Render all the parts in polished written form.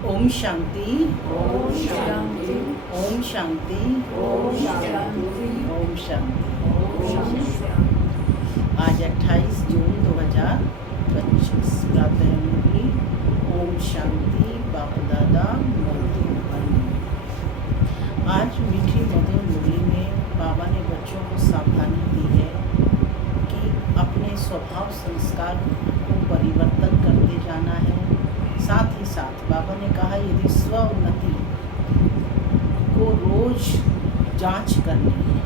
ओम शांति। ओम शांति। ओम शांति। ओम शांति। ओम शांति। ओम शांति। आज 28 जून 2025 प्रातः मुरली। ओम शांति। बाप दादा मधुबन। आज मीठी मधुर मुरली में बाबा ने बच्चों को सावधानी दी है कि अपने स्वभाव संस्कार को परिवर्तन करते जाना है। साथ ही साथ बाबा ने कहा यदि स्व उन्नति को रोज जांच करनी है,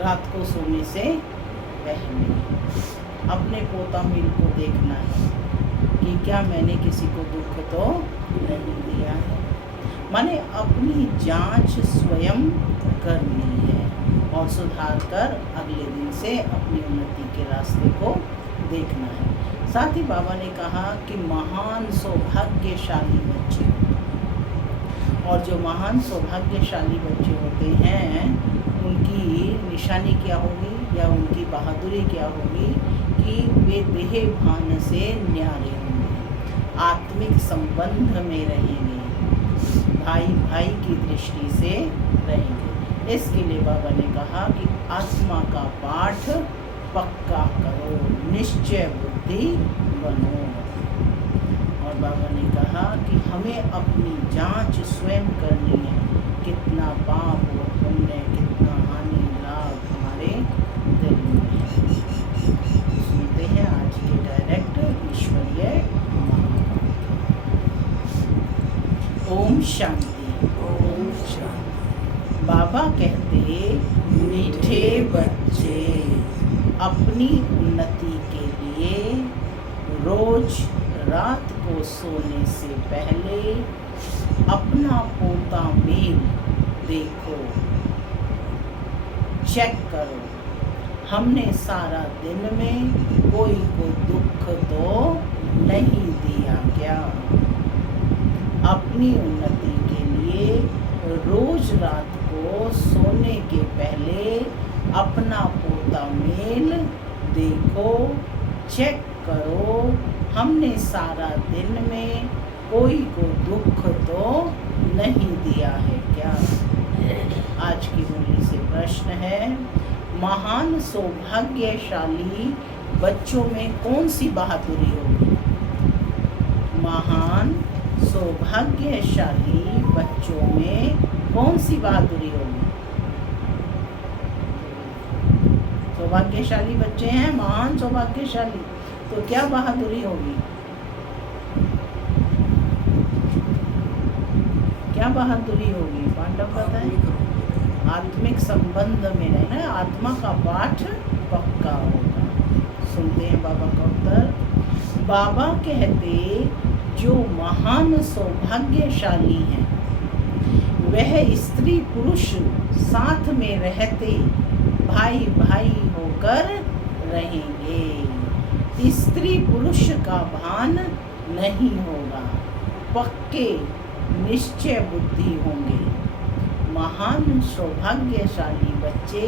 रात को सोने से पहले अपने पोता मील को देखना है कि क्या मैंने किसी को दुख तो नहीं दिया है। माने अपनी जांच स्वयं करनी है और सुधार कर अगले दिन से अपनी उन्नति के रास्ते को देखना है। साथ ही बाबा ने कहा कि महान सौभाग्यशाली बच्चे, और जो महान सौभाग्यशाली बच्चे होते हैं उनकी निशानी क्या होगी या उनकी बहादुरी क्या होगी कि वे देह भान से न्यारे होंगे, आत्मिक संबंध में रहेंगे, भाई भाई की दृष्टि से रहेंगे। इसके लिए बाबा ने कहा कि आत्मा का पाठ पक्का करो, निश्चय बुद्धि बनो। और बाबा ने कहा कि हमें अपनी जांच स्वयं करनी है, कितना पाप और पुण्य, कितना हानि लाभ हमारे दिल में है। सुनते हैं आज के डायरेक्ट ईश्वरीय महावाक्य। ओम शांति। ओम शांति। बाबा कहते मीठे बच्चे, अपनी उन्नति के लिए रोज रात को सोने से पहले अपना पोता मेल देखो, चेक करो, हमने सारा दिन में कोई को दुख तो नहीं दिया क्या। अपनी उन्नति के लिए रोज रात को सोने के पहले अपना पोता मेल देखो, चेक करो, हमने सारा दिन में कोई को दुख तो नहीं दिया है क्या। आज की मुरली से प्रश्न है, महान सौभाग्यशाली बच्चों में कौन सी बहादुरी होगी। महान सौभाग्यशाली बच्चों में कौन सी बहादुरी होगी। सौभाग्यशाली बच्चे हैं, महान सौभाग्यशाली, तो क्या बहादुरी होगी, क्या बहादुरी होगी। पांडव बताएं। आत्मिक संबंध में रहना, आत्मा का पाठ पक्का होगा। सुनते हैं बाबा का उत्तर। बाबा कहते जो महान सौभाग्यशाली हैं वह स्त्री पुरुष साथ में रहते भाई भाई होकर रहेंगे। स्त्री पुरुष का भान नहीं होगा, पक्के निश्चय बुद्धि होंगे। महान सौभाग्यशाली बच्चे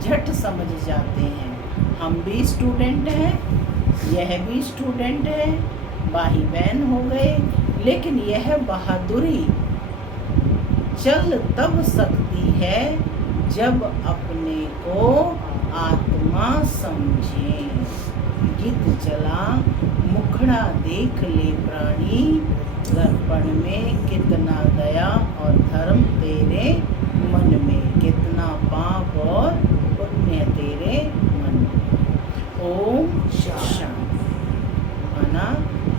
झट समझ जाते हैं, हम भी स्टूडेंट हैं, यह भी स्टूडेंट है, भाई बहन हो गए। लेकिन यह बहादुरी चल तब सकती है जब अपने को आत्मा समझे। गीत चला, मुखड़ा देख ले प्राणी, दर्पण में कितना दया और धर्म तेरे मन में, कितना पाप और पुण्य तेरे मन में। ओम शांति। माना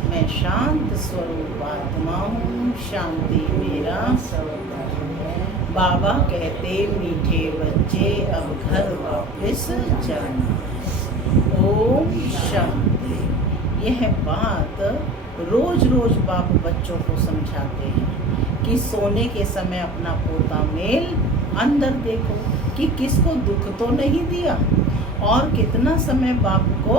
मैं शांत स्वरूप आत्मा हूँ, शांति मेरा सौंदर्य है। बाबा कहते मीठे बच्चे अब घर वापस जाना है। ओम शांति। यह बात रोज रोज बाप बच्चों को समझाते हैं कि सोने के समय अपना पोता मेल अंदर देखो कि किसको दुख तो नहीं दिया और कितना समय बाप को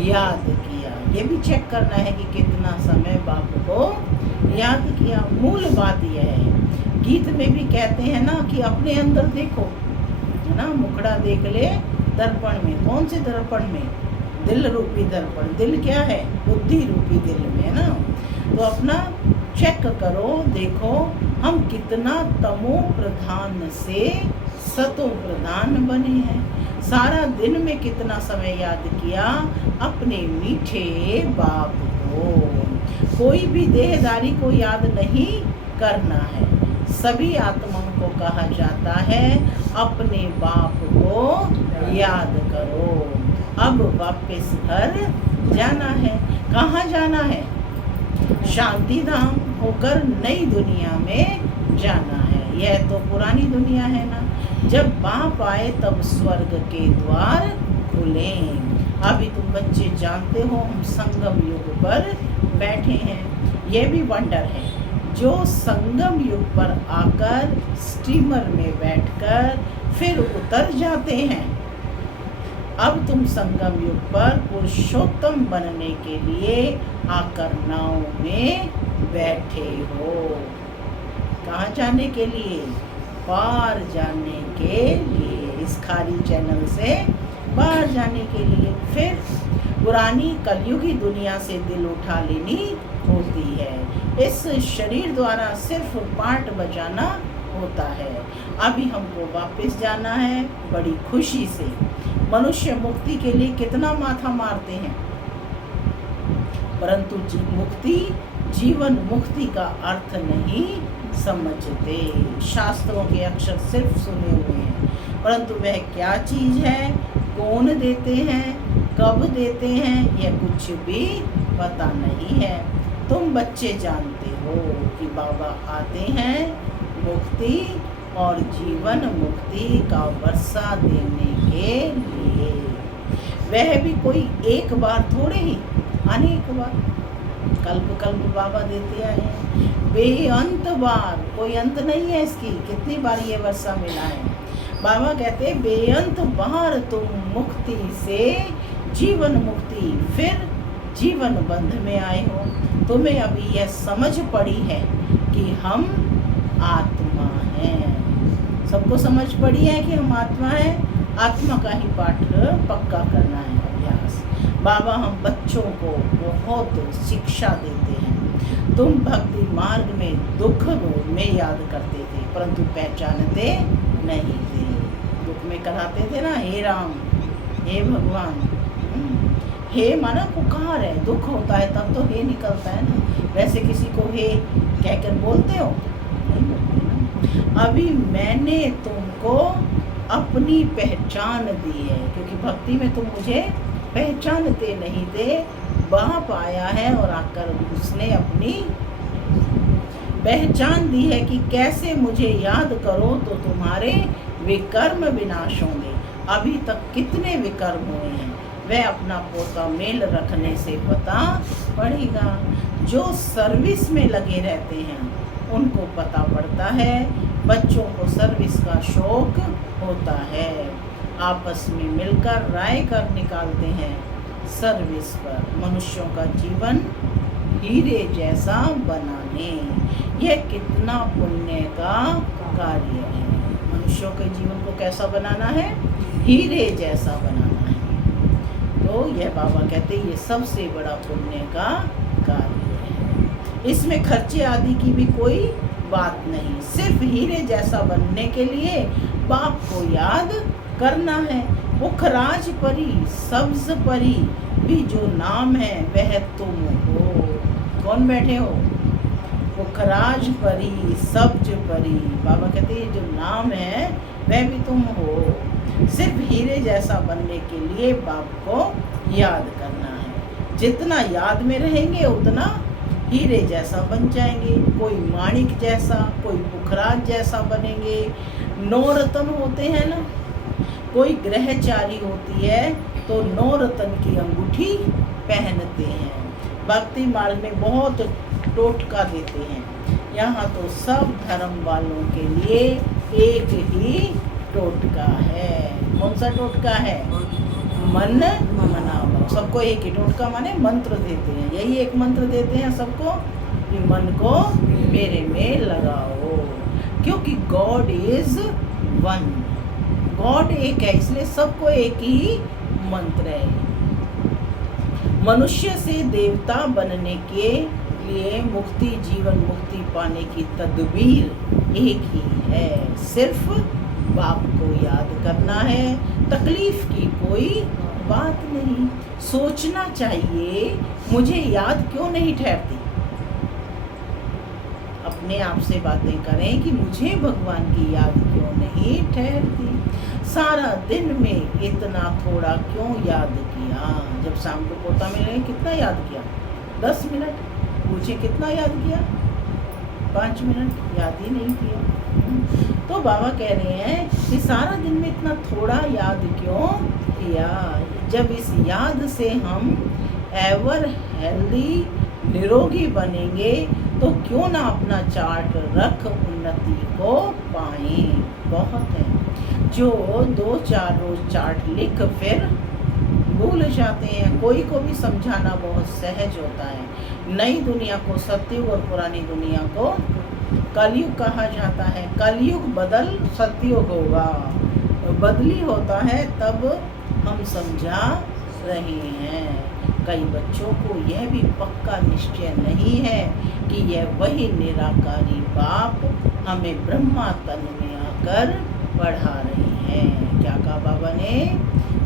याद किया। ये भी चेक करना है कि कितना समय बाप को याद किया। मूल बात यह है, गीत में भी कहते हैं ना कि अपने अंदर देखो, है ना, मुखड़ा देख ले दर्पण में। कौन से दर्पण में? दिल रूपी दर्पण। दिल क्या है? बुद्धि रूपी दिल में, है ना। तो अपना चेक करो, देखो हम कितना तमो प्रधान से सतो प्रधान बने हैं। सारा दिन में कितना समय याद किया अपने मीठे बाप को। कोई भी देहदारी को याद नहीं करना है। सभी आत्माओं को कहा जाता है अपने बाप को याद करो। अब वापस घर जाना है। कहाँ जाना है? शांति धाम होकर नई दुनिया में जाना है। यह तो पुरानी दुनिया है ना। जब बाप आए तब स्वर्ग के द्वार खुलें। अभी तुम बच्चे जानते हो हम संगम युग पर बैठे हैं। यह भी वंडर है जो संगम युग पर आकर स्टीमर में बैठकर फिर उतर जाते हैं। अब तुम संगम युग पर पुरुषोत्तम बनने के लिए आकर नाव में बैठे हो। कहाँ जाने के लिए? पार जाने के लिए। इस खाली चैनल से बाहर जाने के लिए। फिर पुरानी कलयुगी दुनिया से दिल उठा लेनी होती है। इस शरीर द्वारा सिर्फ पार्ट बजाना होता है। अभी हमको वापस जाना है बड़ी खुशी से। मनुष्य मुक्ति के लिए कितना माथा मारते हैं, परंतु मुक्ति जीवन मुक्ति का अर्थ नहीं समझते। शास्त्रों के अक्षर सिर्फ सुने हुए हैं, परंतु वह क्या चीज है, कौन देते हैं, कब देते हैं, यह कुछ भी पता नहीं है। तुम बच्चे जानते हो कि बाबा आते हैं मुक्ति और जीवन मुक्ति का वर्षा देने के लिए। वह भी कोई एक बार थोड़े ही, अनेक बार, कल्प कल्प बाबा देते आए हैं। बेअंत बार, कोई अंत नहीं है इसकी, कितनी बार ये वर्षा मिला है। बाबा कहते बेअंत बार तुम मुक्ति से जीवन मुक्ति फिर जीवन बंध में आए हो। तुम्हें अभी यह समझ पड़ी है कि हम आत्मा हैं। सबको समझ पड़ी है कि हम आत्मा हैं। आत्मा का ही पाठ पक्का करना है, अभ्यास। बाबा हम बच्चों को बहुत शिक्षा देते हैं। तुम भक्ति मार्ग में दुख में याद करते थे, परंतु पहचानते नहीं थे। दुख में कराते थे ना, हे राम, हे भगवान। हे माना पुकार है, दुख होता है तब तो हे निकलता है ना। वैसे किसी को हे कहकर बोलते हो? नहीं बोलते ना। अभी मैंने तुमको अपनी पहचान दी है, क्योंकि भक्ति में तुम मुझे पहचानते नहीं थे। बाप आया है और आकर उसने अपनी पहचान दी है कि कैसे मुझे याद करो तो तुम्हारे विकर्म विनाश होंगे। अभी तक कितने विकर्म हुए हैं, वह अपना पोता मेल रखने से पता पड़ेगा। जो सर्विस में लगे रहते हैं उनको पता पड़ता है। बच्चों को सर्विस का शौक होता है, आपस में मिलकर राय कर निकालते हैं सर्विस पर। मनुष्यों का जीवन हीरे जैसा बनाने, यह कितना पुण्य का कार्य है। मनुष्यों के जीवन को कैसा बनाना है? हीरे जैसा बनाना है। तो यह बाबा कहते हैं ये सबसे बड़ा पुण्य का कार्य है। इसमें खर्चे आदि की भी कोई बात नहीं। सिर्फ हीरे जैसा बनने के लिए बाप को याद करना है। मुखराज परी सब्ज परी भी जो नाम है वह तुम हो। कौन बैठे हो? मुखराज परी सब्ज परी। बाबा कहते हैं जो नाम है वह भी तुम हो। सिर्फ हीरे जैसा बनने के लिए बाप को याद करना है। जितना याद में रहेंगे उतना हीरे जैसा बन जाएंगे। कोई माणिक जैसा, कोई पुखराज जैसा बनेंगे। 9 रत्न होते हैं ना, कोई ग्रहचारी होती है तो 9 रत्न की अंगूठी पहनते हैं। भक्ति मार्ग में बहुत टोटका देते हैं। यहाँ तो सब धर्म वालों के लिए एक ही टोटका है। कौन सा टोटका है? मन मनाओ। सबको एक ही टोटका माने मंत्र देते हैं। यही एक मंत्र देते हैं सबको कि मन को मेरे में लगाओ, क्योंकि गॉड इज वन। गॉड एक है, इसलिए सबको एक ही मंत्र है। मनुष्य से देवता बनने के इसलिए मुक्ति, जीवन मुक्ति पाने की तदबीर एक ही है, सिर्फ बाप को याद करना है। तकलीफ की कोई बात नहीं। सोचना चाहिए मुझे याद क्यों नहीं ठहरती। अपने आप से बातें करें कि मुझे भगवान की याद क्यों नहीं ठहरती। सारा दिन में इतना थोड़ा क्यों याद किया। जब शाम को पोता मिले कितना याद किया, 10 मिनट। पूछे कितना याद किया, 5 मिनट, याद ही नहीं किया। तो बाबा कह रहे हैं कि सारा दिन में इतना थोड़ा याद क्यों किया। जब इस याद से हम एवर हेल्दी, निरोगी बनेंगे तो क्यों ना अपना चार्ट रख उन्नति को पाए। बहुत है जो 2-4 रोज चार्ट लिख फिर भूल जाते हैं। कोई को भी समझाना बहुत सहज होता है। नई दुनिया को सतयुग और पुरानी दुनिया को कलयुग कहा जाता है। कलयुग बदल सतयुग होगा, बदली होता है तब हम समझा रहे हैं। कई बच्चों को यह भी पक्का निश्चय नहीं है कि यह वही निराकारी बाप हमें ब्रह्मा तन में आकर पढ़ा रहे हैं। क्या कहा बाबा ने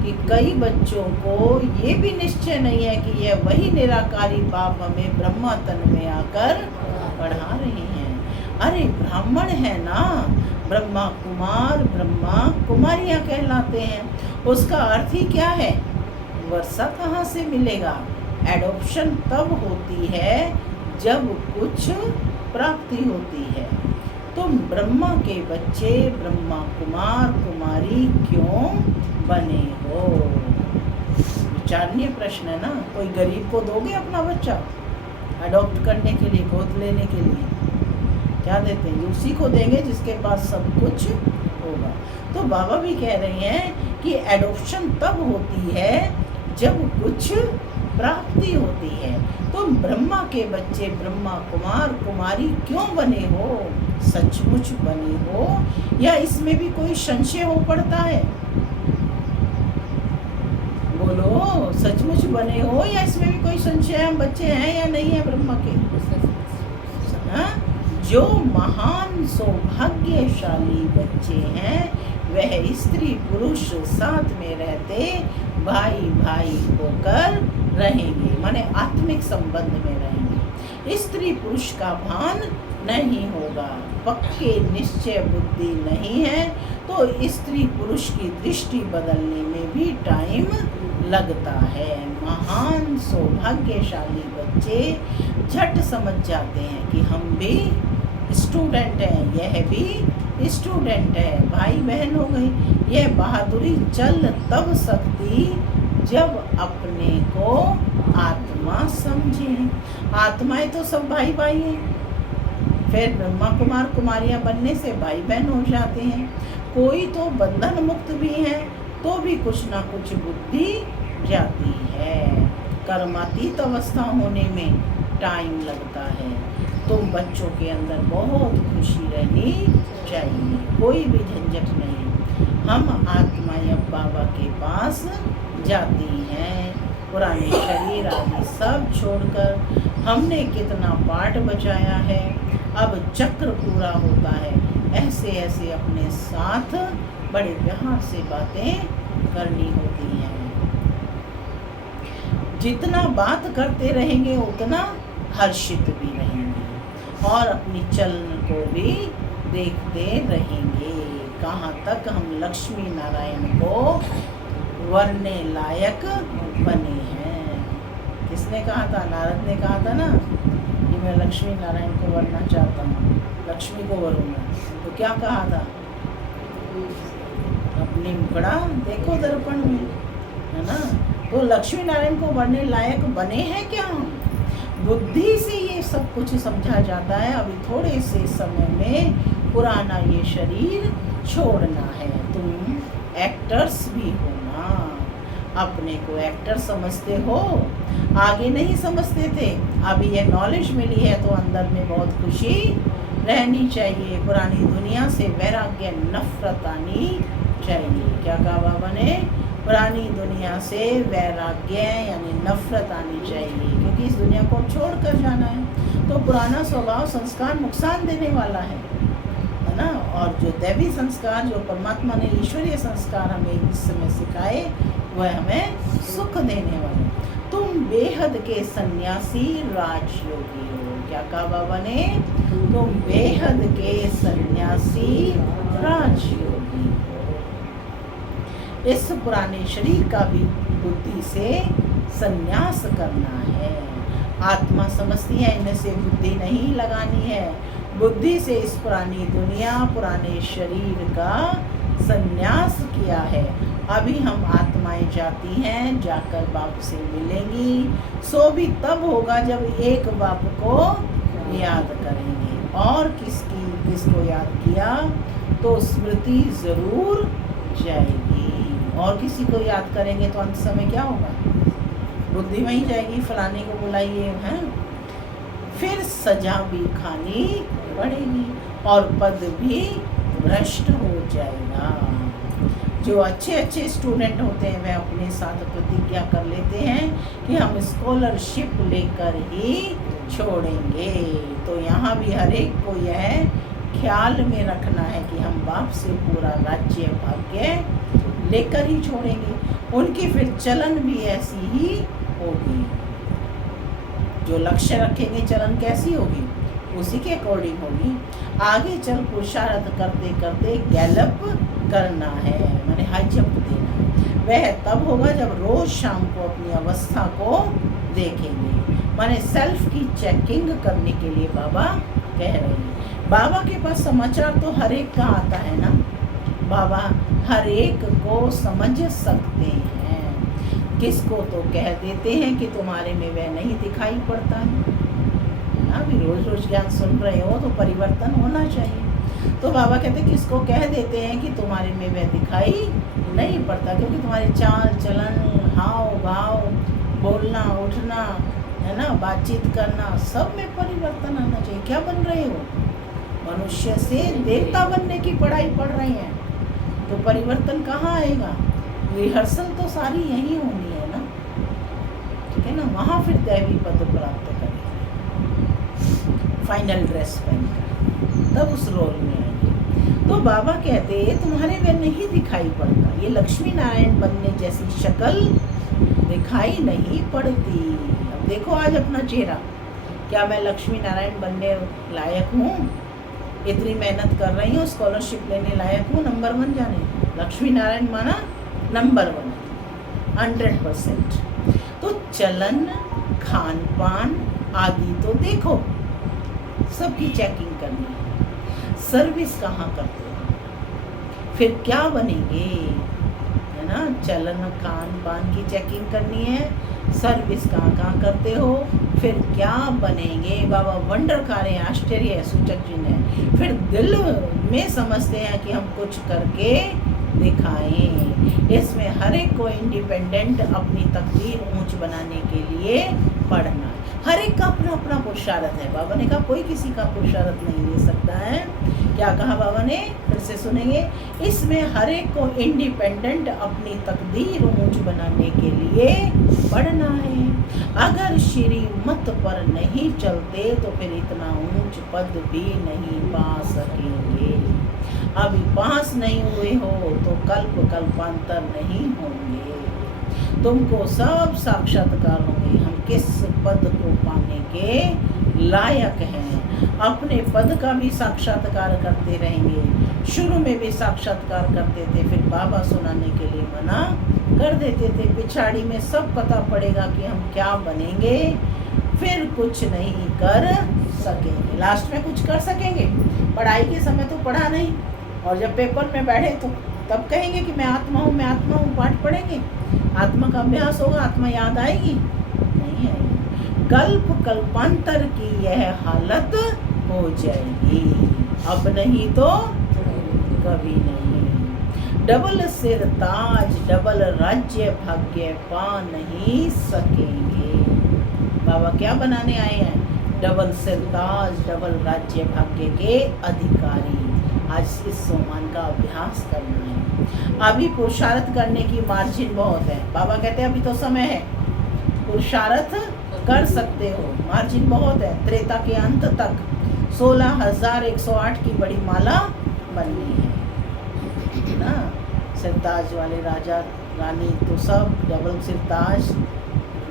कि कई बच्चों को ये भी निश्चय नहीं है कि यह वही निराकारी बाप हमें ब्रह्मा तन में आकर पढ़ा रहे हैं। अरे ब्राह्मण है ना, ब्रह्मा कुमार, ब्रह्मा कुमारियाँ कहलाते हैं। उसका अर्थ ही क्या है, वर्षा कहाँ से मिलेगा। एडॉप्शन तब होती है जब कुछ प्राप्ति होती है। तुम ब्रह्मा के बच्चे ब्रह्मा कुमार कुमारी क्यों बने हो। विचारणीय प्रश्न है ना। कोई गरीब को दोगे अपना बच्चा अडॉप्ट करने के लिए, गोद लेने के लिए, क्या देते हैं, उसी को देंगे जिसके पास सब कुछ होगा। तो बाबा भी कह रहे हैं कि एडॉप्शन तब होती है जब कुछ प्राप्ति होती है। तुम ब्रह्मा के बच्चे ब्रह्मा कुमार कुमारी क्यों बने हो। सचमुच बने हो या इसमें भी कोई संशय हो पड़ता है। बोलो, सचमुच बने हो या इसमें भी कोई संशय, हम बच्चे हैं या नहीं है ब्रह्मा के। हाँ? जो महान सौभाग्यशाली बच्चे हैं वह स्त्री पुरुष साथ में रहते भाई भाई होकर रहेंगे, माने आत्मिक संबंध में रहेंगे। स्त्री पुरुष का भान नहीं होगा। पक्के निश्चय बुद्धि नहीं है तो स्त्री पुरुष की दृष्टि बदलने में भी टाइम लगता है। महान सौभाग्यशाली बच्चे झट समझ जाते हैं कि हम भी स्टूडेंट हैं, यह भी स्टूडेंट है, भाई बहन हो गई। यह बहादुरी चल तब सकती जब अपने को आत्मा समझे। आत्माएं तो सब भाई भाई हैं। फिर ब्रह्मा कुमार कुमारियां बनने से भाई बहन हो जाते हैं। कोई तो बंधन मुक्त भी है तो भी कुछ ना कुछ बुद्धि जाती है। कर्मातीत अवस्था होने में टाइम लगता है। तो बच्चों के अंदर बहुत खुशी रहनी चाहिए, कोई भी झंझट नहीं। हम आत्माएं अब बाबा के पास जाती हैं। पुराने शरीर आदि सब छोड़कर हमने कितना पाठ बचाया है, अब चक्र पूरा होता है। ऐसे ऐसे अपने साथ बड़े प्यार से बातें करनी होती हैं। जितना बात करते रहेंगे उतना हर्षित भी रहेंगे और अपनी चलन को भी देखते रहेंगे। कहाँ तक हम लक्ष्मी नारायण को वरने लायक बने हैं। किसने कहा था, नारद ने कहा था ना कि मैं लक्ष्मी नारायण को वरना चाहता हूँ, लक्ष्मी को वरूंगा। तो क्या कहा था, अपनी मुखड़ा देखो दर्पण में, है ना। तो लक्ष्मी नारायण को वरने लायक बने हैं क्या हम। बुद्धि से ये सब कुछ समझा जाता है। अभी थोड़े से समय में पुराना ये शरीर छोड़ना है। तुम एक्टर्स भी हो ना, अपने को एक्टर समझते हो, आगे नहीं समझते थे। अभी ये नॉलेज मिली है तो अंदर में बहुत खुशी रहनी चाहिए। पुरानी दुनिया से वैराग्य नफरत आनी चाहिए। क्या कहा बाबा ने, पुरानी दुनिया से वैराग्य यानी नफरत आनी चाहिए, क्योंकि इस दुनिया को छोड़ कर जाना है। तो पुराना स्वभाव संस्कार नुकसान देने वाला है ना। और जो दैवी संस्कार, जो परमात्मा ने ईश्वरीय संस्कार हमें इस समय सिखाए, वह हमें सुख देने वाले। तुम बेहद के सन्यासी राजयोगी हो। क्या कहा बाबा ने? तुम बेहद के सन्यासी राजयोगी हो। इस पुराने शरीर का भी बुद्धि से संन्यास करना है। आत्मा समझती है इनमें से बुद्धि नहीं लगानी है। बुद्धि से इस पुरानी दुनिया, पुराने शरीर का संन्यास किया है। अभी हम आत्माएं जाती हैं, जाकर बाप से मिलेंगी। सो भी तब होगा जब एक बाप को याद करेंगे। और किसको याद किया तो स्मृति जरूर जाएगी। और किसी को याद करेंगे तो अंत समय क्या होगा? बुद्धि वहीं जाएगी, फलाने को बुलाइए, हैं। फिर सजा भी खानी पड़ेगी और पद भी भ्रष्ट हो जाएगा। जो अच्छे स्टूडेंट होते हैं वह अपने साथ प्रतिज्ञा कर लेते हैं कि हम स्कॉलरशिप लेकर ही छोड़ेंगे। तो यहाँ भी हर एक को यह ख्याल में रखना है कि हम बाप से पूरा राज्य भाग्य लेकर ही छोड़ेंगे। उनकी फिर चलन भी ऐसी ही होगी। जो लक्ष्य रखेंगे चलन कैसी होगी, उसी के अकॉर्डिंग होगी। आगे चल पुरुषार्थ करते करते गैलप करना है, माने हाई जंप देना है। वह तब होगा जब रोज शाम को अपनी अवस्था को देखेंगे। माने सेल्फ की चेकिंग करने के लिए बाबा कह रहे हैं। बाबा के पास समाचार तो हर एक का आता है ना। बाबा हर एक को समझ सकते हैं। किसको तो कह देते हैं कि तुम्हारे में वह नहीं दिखाई पड़ता है ना। अभी रोज रोज ज्ञान सुन रहे हो तो परिवर्तन होना चाहिए। तो बाबा कहते हैं किसको कह देते हैं कि तुम्हारे में वह दिखाई नहीं पड़ता, क्योंकि तुम्हारे चाल चलन, हाव भाव, बोलना उठना, है ना, बातचीत करना, सब में परिवर्तन आना चाहिए। क्या बन रहे हो? मनुष्य से देवता बनने की पढ़ाई पढ़ रहे हैं, तो परिवर्तन कहाँ आएगा? रिहर्सल तो सारी यही होनी है ना, ठीक है ना। वहाँ फिर दैवी पद प्राप्त करेंगे, फाइनल ड्रेस पहनकर, तब उस रोल में आएंगे। तो बाबा कहते हैं तुम्हारे में नहीं दिखाई पड़ता, ये लक्ष्मी नारायण बनने जैसी शक्ल दिखाई नहीं पड़ती। अब देखो आज अपना चेहरा, क्या मैं लक्ष्मी नारायण बनने लायक हूँ? इतनी मेहनत कर रही हूँ, स्कॉलरशिप लेने लायक हूँ, नंबर 1 जाने। लक्ष्मी नारायण माना नंबर 1 100%। तो चलन, खान पान आदि तो देखो, सबकी चेकिंग करनी है। सर्विस कहाँ करते हो, फिर क्या बनेंगे, है ना। चलन खान पान की चेकिंग करनी है, सर्विस कहाँ करते हो, फिर क्या बनेंगे। बाबा वंडर कर रहे हैं, आश्चर्य सूचक जी ने। फिर दिल में समझते हैं कि हम कुछ करके दिखाएं। इसमें हर एक को इंडिपेंडेंट अपनी तकदीर ऊंच बनाने के लिए पढ़ना। हर एक का अपना अपना पुरुषार्थ है। बाबा ने कहा कोई किसी का पुरुषार्थ नहीं ले सकता है। क्या कहा बाबा ने, फिर से सुनेंगे। इसमें हर एक को इंडिपेंडेंट अपनी तकदीर ऊंच बनाने के लिए पढ़ना है। अगर श्रीमत पर नहीं चलते तो फिर इतना ऊंच पद भी नहीं पा सकेंगे। अभी पास नहीं हुए हो तो कल्पांतर नहीं होंगे। तुमको सब साक्षात्कार होंगे, हम किस पद को पाने के लायक हैं। अपने पद का भी साक्षात्कार करते रहेंगे। शुरू में भी साक्षात्कार करते थे, फिर बाबा सुनाने के लिए मना कर देते थे। पिछाड़ी में सब पता पड़ेगा कि हम क्या बनेंगे, फिर कुछ नहीं कर सकेंगे। लास्ट में कुछ कर सकेंगे, पढ़ाई के समय तो पढ़ा नहीं, और जब पेपर में बैठे तो तब कहेंगे कि मैं आत्मा हूँ, मैं आत्मा हूँ। पाठ पढ़ेंगे, आत्मा का अभ्यास होगा, आत्मा याद आएगी? नहीं आएगी। कल्पांतर की यह हालत हो जाएगी, अब नहीं तो कभी नहीं। डबल सिर ताज, डबल राज्य भाग्य पा नहीं सकेंगे। बाबा क्या बनाने आए हैं? डबल सिर ताज, डबल राज्य भाग्य के अधिकारी। आज इस सोमान का अभ्यास करना है। अभी पुरुषार्थ करने की मार्जिन बहुत है। बाबा कहते हैं अभी तो समय है, पुरुषार्थ कर सकते हो, मार्जिन बहुत है। त्रेता के अंत तक 16,108 की बड़ी माला बननी है ना। सिरताज वाले राजा रानी तो सब डबल सिरताज,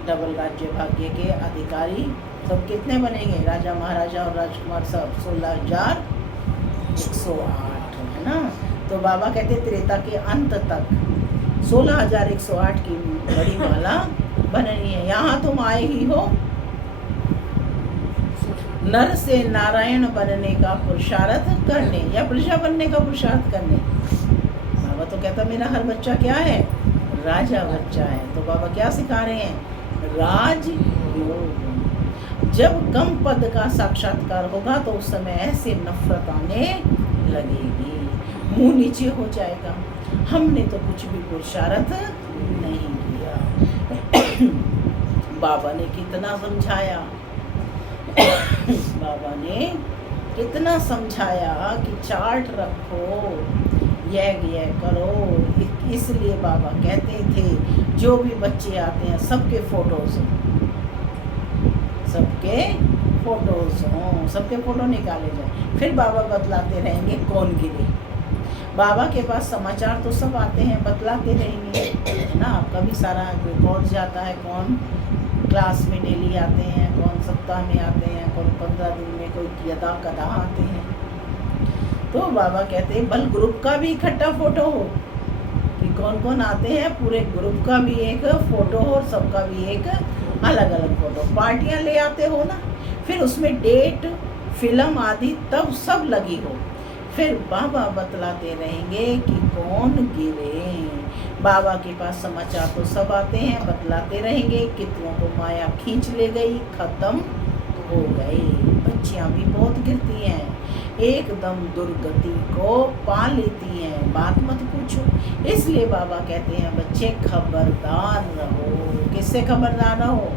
डबल राज्य भाग्य के अधिकारी सब कितने बनेंगे? राजा महाराजा और राजकुमार सब 16,108 है ना। तो बाबा कहते त्रेता के अंत तक 16,108 की बड़ी माला बननी है। यहाँ तुम आए ही हो नर से नारायण बनने का पुरुषार्थ करने या प्रजा बनने का पुरुषार्थ करने। बाबा तो कहता मेरा हर बच्चा क्या है? राजा बच्चा है। तो बाबा क्या सिखा रहे हैं? राजयोग। जब कम पद का साक्षात्कार होगा तो उस समय ऐसे नफरत आने लगेगी, मुंह नीचे हो जाएगा, हमने तो कुछ भी पुरुषार्थ नहीं किया। बाबा ने कितना समझाया, बाबा ने कितना समझाया कि चार्ट रखो, यह करो। इसलिए बाबा कहते थे जो भी बच्चे आते हैं सबके फोटोज हों, सबके फोटो निकाले जाए। फिर बाबा बतलाते रहेंगे कौन गिरे। बाबा के पास समाचार तो सब आते हैं, बतलाते रहेंगे है ना। आपका भी सारा रिकॉर्ड जाता है, कौन क्लास में डेली आते हैं, कौन सप्ताह में आते हैं, कौन 15 दिन में, कोई यदा कदा आते हैं। तो बाबा कहते हैं बल ग्रुप का भी इकट्ठा फोटो हो कि कौन कौन आते हैं, पूरे ग्रुप का भी एक फोटो हो और सबका भी एक अलग अलग फोटो। पार्टियां ले आते हो ना, फिर उसमें डेट, फिल्म आदि तब सब लगी हो। फिर बाबा बतलाते रहेंगे कि कौन गिरे। बाबा के पास समाचार तो सब आते हैं, बतलाते रहेंगे। कितनों को माया खींच ले गई, खत्म हो गए। बच्चियां भी बहुत गिरती हैं, एकदम दुर्गति को पा लेती हैं, बात मत पूछो। इसलिए बाबा कहते हैं बच्चे खबरदार रहो। किससे खबरदार रहो?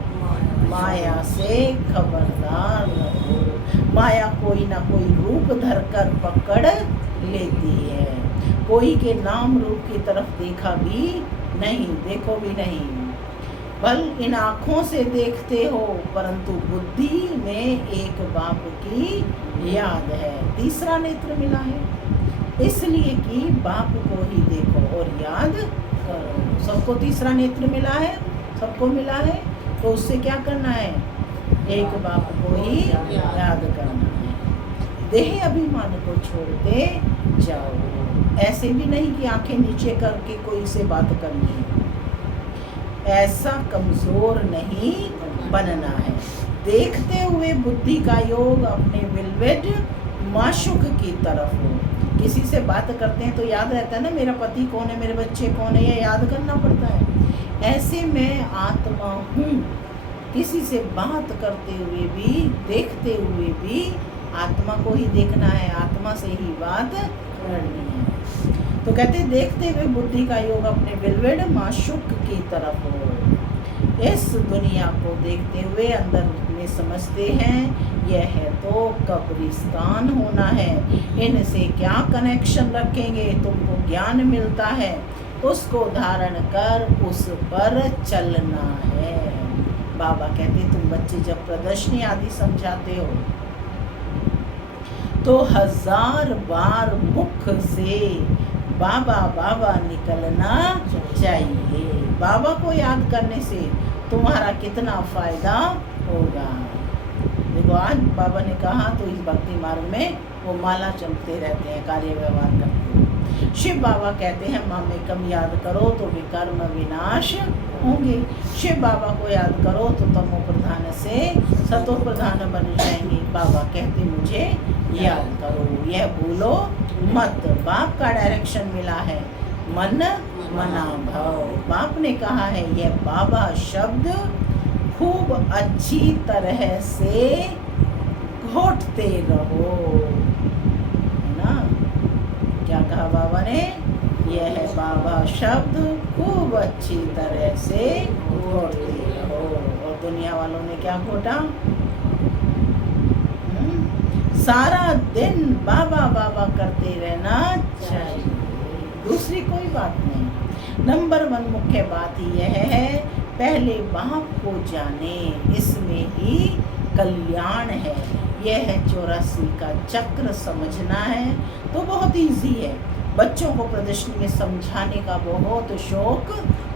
माया से खबरदार रहो। माया कोई ना कोई रूप धरकर पकड़ लेती है। कोई के नाम रूप की तरफ देखा भी नहीं, देखो भी नहीं, बल इन आँखों से देखते हो, परंतु बुद्धि में एक बाप की याद है। तीसरा नेत्र मिला है इसलिए कि बाप को ही देखो और याद करो। सबको तीसरा नेत्र मिला है, सबको मिला है, तो उससे क्या करना है? एक बाप को ही याद करना है। देह अभिमान को छोड़ते जाओ। ऐसे भी नहीं कि आंखें नीचे करके कोई से बात करनी है, ऐसा कमजोर नहीं बनना है। देखते हुए बुद्धि का योग अपने विलवेड माशुक की तरफ हो। किसी से बात करते हैं तो याद रहता है ना, मेरा पति कौन है, मेरे बच्चे कौन है, ये याद करना पड़ता है। ऐसे मैं आत्मा हूँ। किसी से बात करते हुए भी, देखते हुए भी आत्मा को ही देखना है, आत्मा से ही बात करनी है। तो कहते देखते हुए बुद्धि का योग अपने विलवेड माशुक की तरफ हो। इस दुनिया को देखते हुए अंदर में समझते हैं यह है तो कब्रिस्तान होना है, इनसे क्या कनेक्शन रखेंगे। तुमको ज्ञान मिलता है, उसको धारण कर उस पर चलना है। बाबा कहते तुम बच्चे जब प्रदर्शनी आदि समझाते हो तो 1000 बार मुख से बाबा बाबा निकलना चाहिए। बाबा को याद करने से तुम्हारा कितना फायदा होगा। देखो आज बाबा ने कहा तो इस भक्ति मार्ग में वो माला चमकते रहते हैं, कार्य व्यवहार करते हैं। शिव बाबा कहते हैं मामेकम याद करो तो विकर्म विनाश होंगे। शिव बाबा को याद करो तो तमो प्रधान से सतो प्रधान बन जाएंगे। बाबा कहते मुझे याद करो, यह भूलो मत। बाप का डायरेक्शन मिला है, मन मना भाव। बाप ने कहा है यह बाबा शब्द खूब अच्छी तरह से घोटते रहो, है ना। क्या कहा बाबा ने? यह है बाबा शब्द खूब अच्छी तरह से घोटते रहो। और दुनिया वालों ने क्या घोटा? सारा दिन बाबा बाबा करते रहना चाहिए। दूसरी कोई बात नहीं। नंबर 1 मुख्य बात यह है, पहले बाप को जाने, इसमें ही कल्याण है। यह है 84 का चक्र। समझना है तो बहुत इजी है। बच्चों को प्रदर्शनी में समझाने का बहुत शौक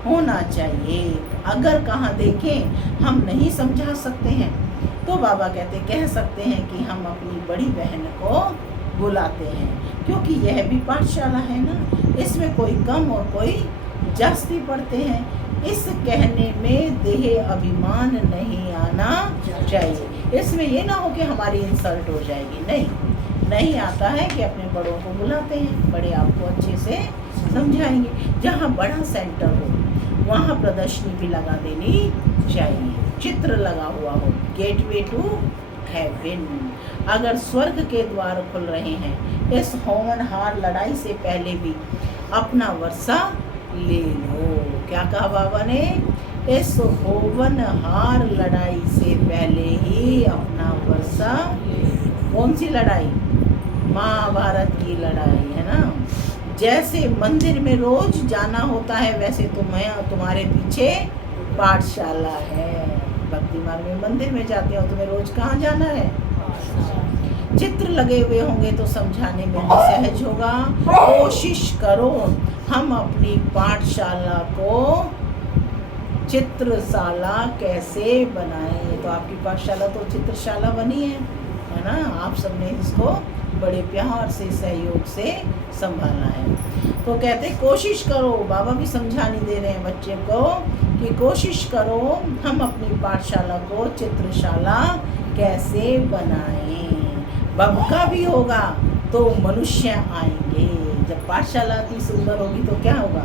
होना चाहिए। अगर कहाँ देखें हम नहीं समझा सकते हैं तो बाबा कहते कह सकते हैं कि हम अपनी बड़ी बहन को बुलाते हैं, क्योंकि यह भी पाठशाला है ना, इसमें कोई कम और कोई जास्ती पढ़ते हैं। इस कहने में देह अभिमान नहीं आना चाहिए। इसमें ये ना हो कि हमारी इंसल्ट हो जाएगी, नहीं आता है कि अपने बड़ों को बुलाते हैं, बड़े आपको अच्छे से समझाएंगे। जहाँ बड़ा सेंटर हो वहाँ प्रदर्शनी भी लगा देनी चाहिए, चित्र लगा हुआ हो, गेटवे टू हेवन। अगर स्वर्ग के द्वार खुल रहे हैं, इस होनहार लड़ाई से पहले भी अपना वर्षा ले लो। क्या कहा बाबा ने? इस होनहार लड़ाई से पहले ही अपना वर्षा। कौन सी लड़ाई? महाभारत की लड़ाई है ना। जैसे मंदिर में रोज जाना होता है, वैसे तुम्हारे पीछे पाठशाला है। भक्ति मार्ग में मंदिर में जाते हो, तुम्हें रोज कहाँ जाना है? चित्र लगे हुए होंगे तो समझाने में भी सहज होगा। कोशिश करो हम अपनी पाठशाला को चित्रशाला कैसे बनाएं। तो आपकी पाठशाला तो चित्रशाला बनी है ना। आप सबने इसको बड़े प्यार से सहयोग से संभालना है। तो कहते कोशिश करो, बाबा भी समझाने दे रहे हैं बच्चे को कि कोशिश करो हम अपनी पाठशाला को चित्रशाला कैसे बनाएं। बबका भी होगा तो मनुष्य आएंगे। जब पाठशाला इतनी सुंदर होगी तो क्या होगा?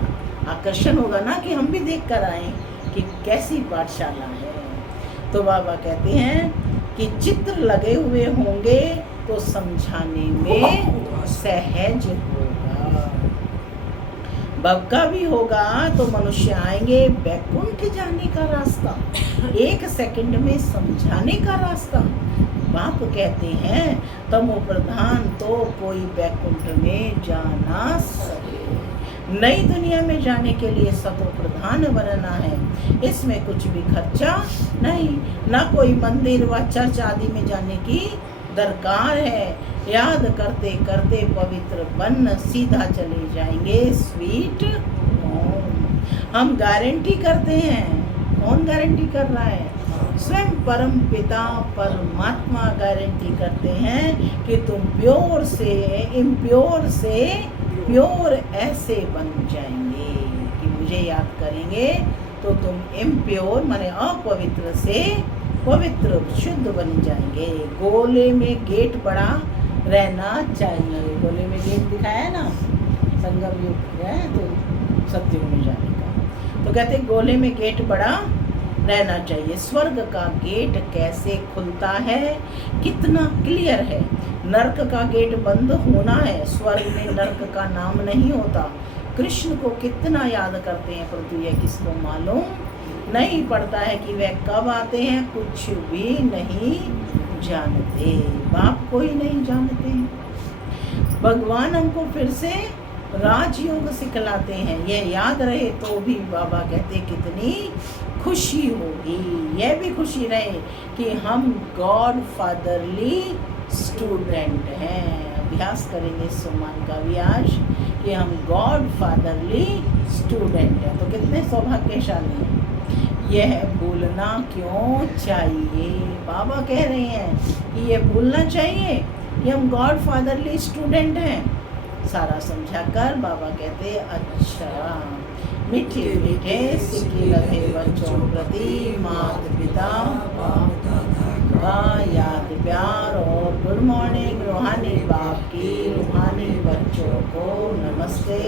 आकर्षण होगा ना, कि हम भी देख कर आए कि कैसी पाठशाला है। तो बाबा कहते हैं कि चित्र लगे हुए होंगे तो समझाने में सहज होगा। बबका भी होगा तो मनुष्य आएंगे। बैकुंठ जाने का रास्ता 1 सेकंड में समझाने का रास्ता। बाप कहते हैं तमो प्रधान तो कोई बैकुंठ में जा ना सके। नई दुनिया में जाने के लिए सतो प्रधान बनना है। इसमें कुछ भी खर्चा नहीं, ना कोई मंदिर व चर्च आदि में जाने की दरकार है। याद करते करते पवित्र बन सीधा चले जाएंगे स्वीट होम। हम गारंटी करते हैं। कौन गारंटी कर रहा है? स्वयं परम पिता परमात्मा गारंटी करते हैं कि तुम प्योर से इम्प्योर से प्योर ऐसे बन जाएंगे कि मुझे याद करेंगे तो तुम इम्प्योर माने अपवित्र से पवित्र शुद्ध बन जाएंगे। गोले में गेट बड़ा रहना चाहिए। गोले में गेट दिखाया है ना, संगम युग है तो सत्युग में जाने का। तो कहते गोले में गेट बड़ा रहना चाहिए। स्वर्ग का गेट कैसे खुलता है, कितना क्लियर है। नरक का गेट बंद होना है। स्वर्ग में नरक का नाम नहीं होता। कृष्ण को कितना याद करते हैं, परंतु यह किसको मालूम नहीं पड़ता है कि वह कब आते हैं, कुछ भी नहीं जानते। बाप को ही नहीं जानते हैं। भगवान हमको फिर से राजयोग सिखलाते हैं। यह याद रहे तो भी बाबा कहते कितनी खुशी होगी। यह भी खुशी रहे कि हम गॉड फादरली स्टूडेंट हैं। अभ्यास करेंगे सुमन का भी आज कि हम गॉड फादरली स्टूडेंट हैं। तो कितने सौभाग्यशाली हैं। यह भूलना क्यों चाहिए? बाबा कह रहे हैं कि यह भूलना चाहिए कि हम गॉड फादरली स्टूडेंट हैं। सारा समझाकर बाबा कहते अच्छा मीठे मीठे सिक्के लगे बच्चों प्रति माता पिता का याद प्यार और गुड मॉर्निंग। रूहानी बाप की रूहानी बच्चों को नमस्ते।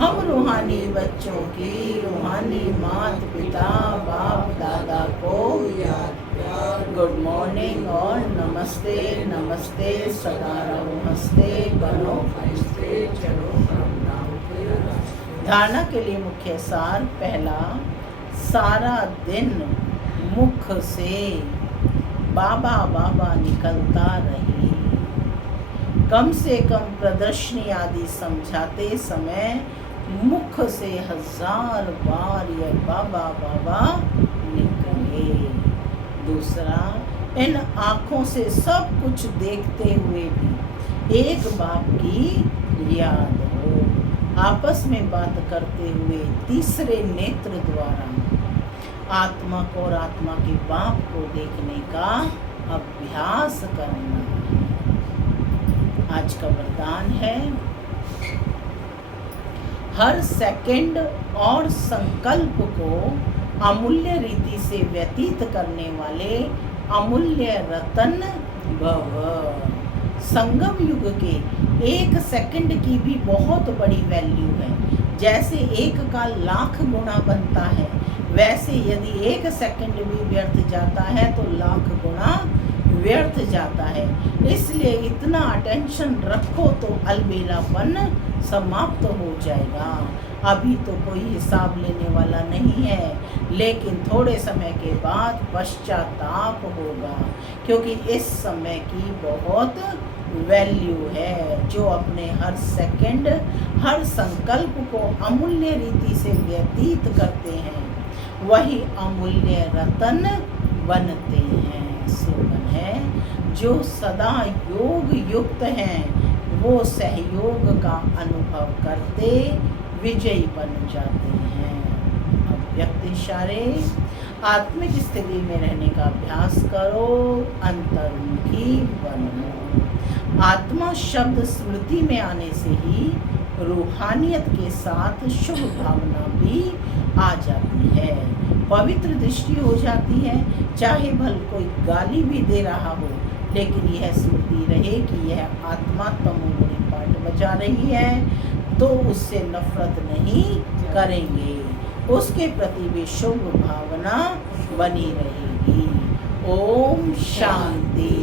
हम रूहानी बच्चों की रूहानी माता पिता बाप दादा को याद प्यार गुड मॉर्निंग और नमस्ते। नमस्ते सदा रहो हंसते बनो हंसते चलो। धारणा के लिए मुख्य सार पहला, सारा दिन मुख से बाबा बाबा निकलता रहे। कम से कम प्रदर्शनी आदि समझाते समय मुख से 1000 बार ये बाबा बाबा निकले। दूसरा, इन आँखों से सब कुछ देखते हुए भी एक बाप की याद हो। आपस में बात करते हुए तीसरे नेत्र द्वारा आत्मा को और आत्मा के बाप को देखने का अभ्यास करना है। आज का वरदान है, हर सेकंड और संकल्प को अमूल्य रीति से व्यतीत करने वाले अमूल्य रतन भव। संगम युग के एक सेकंड की भी बहुत बड़ी वैल्यू है। जैसे एक का 1,00,000 गुना बनता है, वैसे यदि एक सेकंड भी व्यर्थ जाता है तो 1,00,000 गुना व्यर्थ जाता है। इसलिए इतना अटेंशन रखो तो अलबेलापन समाप्त हो जाएगा। अभी तो कोई हिसाब लेने वाला नहीं है, लेकिन थोड़े समय के बाद पश्चाताप होगा, क्योंकि इस समय की बहुत वैल्यू है। जो अपने हर सेकंड, हर संकल्प को अमूल्य रीति से व्यतीत करते हैं, वही अमूल्य रतन बनते हैं। स्लोगन है, जो सदा योग युक्त हैं वो सहयोग का अनुभव करते विजयी बन जाते हैं। अव्यक्त इशारे, आत्मिक स्थिति में रहने का अभ्यास करो, अंतर्मुखी बनो। आत्मा शब्द स्मृति में आने से ही रूहानियत के साथ शुभ भावना भी आ जाती है, पवित्र दृष्टि हो जाती है। चाहे भल कोई गाली भी दे रहा हो, लेकिन यह स्मृति रहे कि यह आत्मा तमोगुणी पाठ बजा रही है, तो उससे नफरत नहीं करेंगे, उसके प्रति भी शुभ भावना बनी रहेगी। ओम शांति।